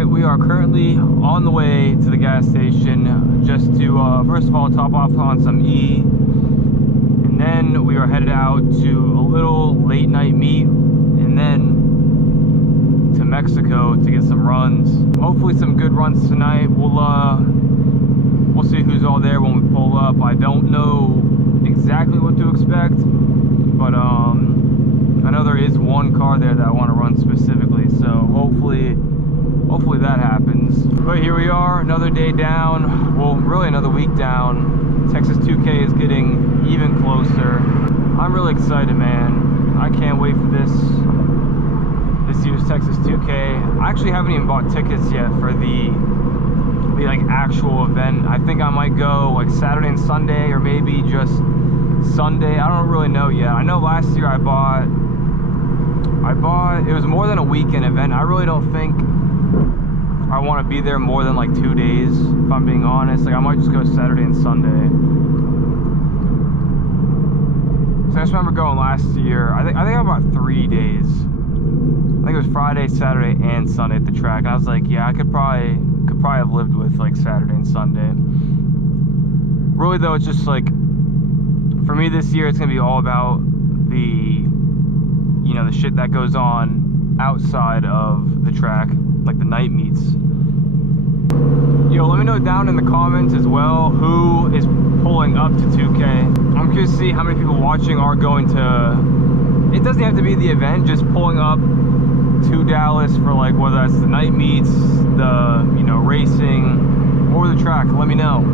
right, we are currently on the way to the gas station just to, first of all, top off on some E. And then we are headed out to a little late night meet. And then to Mexico to get some runs. Hopefully some good runs tonight. We'll see who's all there when we pull up. I don't know exactly what to expect, but I know there is one car there that I want to run specifically, so hopefully that happens. But here we are, another day down, well, really another week down. Texas 2K is getting even closer. I'm really excited, man. I can't wait for this year's Texas 2K. I actually haven't even bought tickets yet for the like actual event. I think I might go like Saturday and Sunday, or maybe just Sunday. I don't really know yet. I know last year I bought it was more than a weekend event. I really don't think I want to be there more than like 2 days, if I'm being honest. Like I might just go Saturday and Sunday. So I just remember going last year. I think I bought 3 days. I think it was Friday, Saturday, and Sunday at the track. And I was like, yeah, I could probably have lived with like Saturday and Sunday. Really though, it's just like, for me this year, it's gonna be all about the, you know, the shit that goes on outside of the track, like the night meets. Yo, let me know down in the comments as well who is pulling up to 2K. I'm curious to see how many people watching are going to, it doesn't have to be the event, just pulling up to Dallas for like whether that's the night meets, the, you know, racing, or the track. Let me know.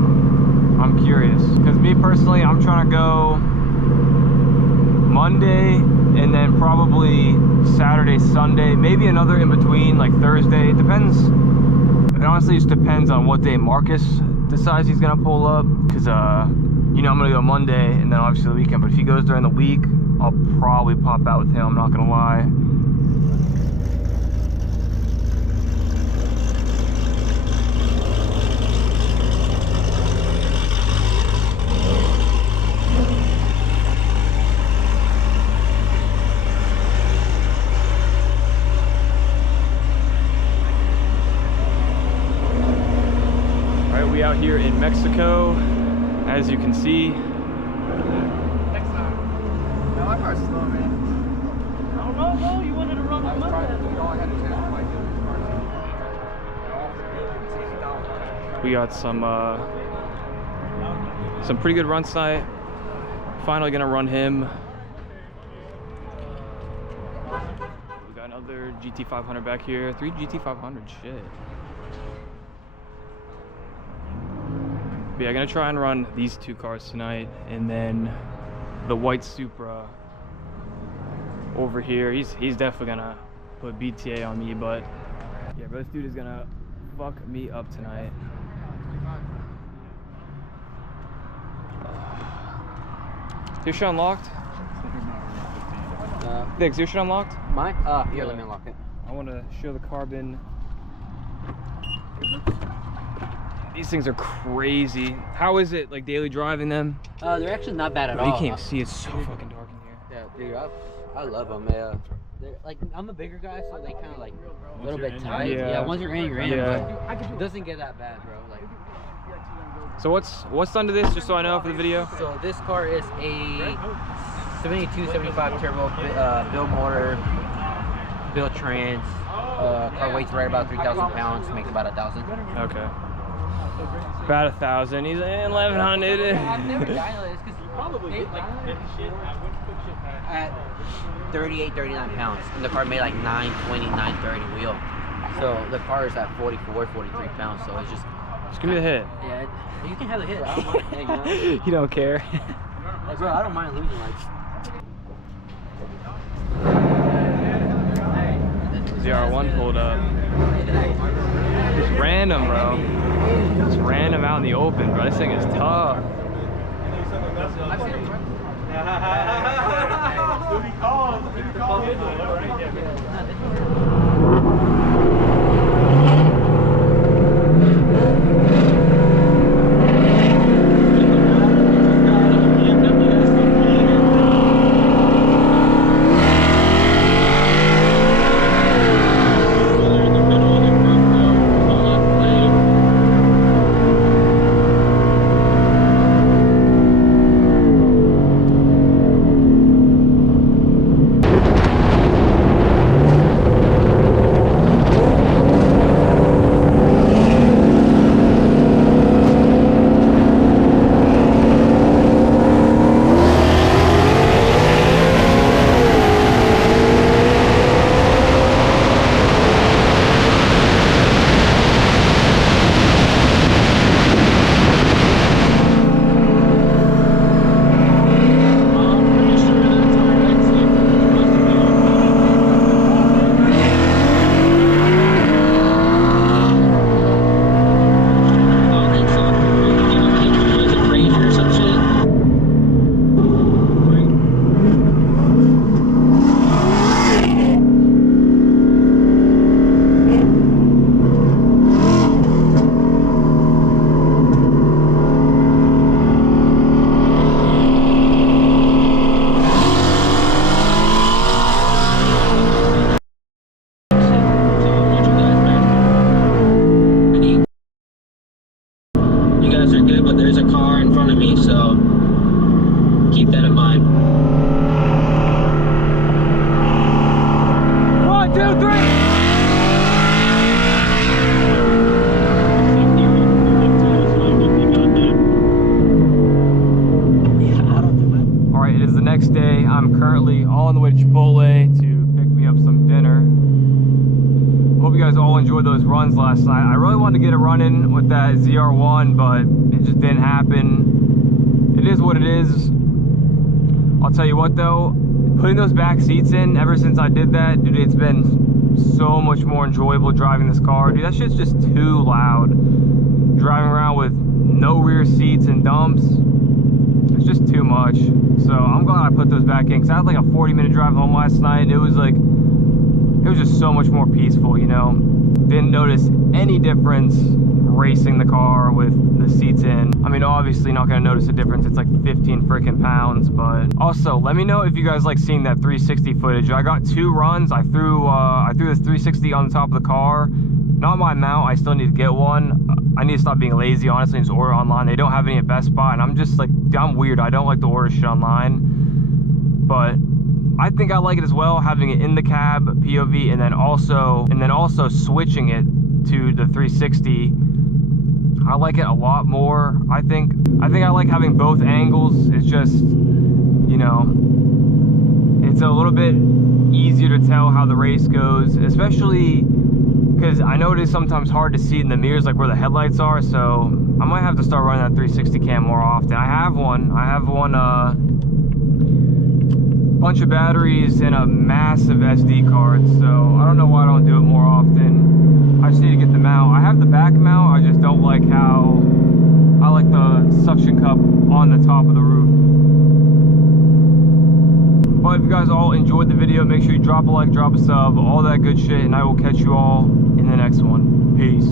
I'm curious, because me personally, I'm trying to go Monday and then probably Saturday, Sunday, maybe another in between, like Thursday. It depends. It honestly just depends on what day Marcus decides he's gonna pull up, because you know, I'm gonna go Monday and then obviously the weekend. But if he goes during the week, I'll probably pop out with him, I'm not gonna lie. We out here in Mexico, as you can see. Next time. No, my car's slow, man. I don't know, no, you wanted to run with Mustang. We got some pretty good runs tonight. Finally gonna run him. We got another GT500 back here. 3 GT500, shit. But yeah, I'm gonna try and run these 2 cars tonight, and then the white Supra over here. He's definitely gonna put BTA on me, but yeah, but this dude is gonna fuck me up tonight. Is your shit unlocked? Diggs, is your shit unlocked? Mine? Here, let me unlock it. I want to show the carbon. These things are crazy. How is it, like, daily driving them? They're actually not bad at all. You can't see, it's so fucking dark in here. Yeah, dude, I love them. Yeah, like, I'm a bigger guy, so they kind of like a little bit tight. Yeah, once you're in, you're in. Yeah. But it doesn't get that bad, bro. Like. So what's done to this, just so I know for the video? So this car is a 72, 75 turbo build motor, build trans. Car weighs right about 3,000 pounds, makes about 1,000. Okay. About 1,000. He's in 1,100. I've never done this because probably at 38, 39 pounds, and the car made like 920, 930 wheel. So the car is at 44, 43 pounds. So it's just give me the hit. Yeah, you can have the hit. I don't mind. Yeah, you know? You don't care. Like, bro, I don't mind losing. Like. ZR1 pulled up. It's random, bro. It's random out in the open, bro. This thing is tough. I'm currently on the way to Chipotle to pick me up some dinner. Hope you guys all enjoyed those runs last night. I really wanted to get a run in with that ZR1, but it just didn't happen. It is what it is. I'll tell you what though, putting those back seats in, ever since I did that, dude, it's been so much more enjoyable driving this car. Dude, that shit's just too loud. Driving around with no rear seats and dumps, it's just too much. So I'm glad I put those back in, because I had like a 40-minute drive home last night. It was just so much more peaceful, you know. Didn't notice any difference racing the car with the seats in. I mean, obviously not gonna notice a difference. It's like 15 freaking pounds. But also, let me know if you guys like seeing that 360 footage. I got 2 runs. I threw this 360 on the top of the car. Not my mount. I still need to get one. I need to stop being lazy, honestly, and just order online. They don't have any at Best Buy, and I'm just like, I'm weird. I don't like to order shit online, but I think I like it as well, having it in the cab POV, and then also switching it to the 360. I like it a lot more. I think I like having both angles. It's just, you know, it's a little bit easier to tell how the race goes, especially because I know it is sometimes hard to see in the mirrors, like where the headlights are. So I might have to start running that 360 cam more often. I have one bunch of batteries and a massive SD card, so I don't know why I don't do it more often. I just need to get the mount. I have the back mount, I just don't like how I like the suction cup on the top of the roof. But if you guys all enjoyed the video, make sure you drop a like, drop a sub, all that good shit, and I will catch you all in the next one. Peace.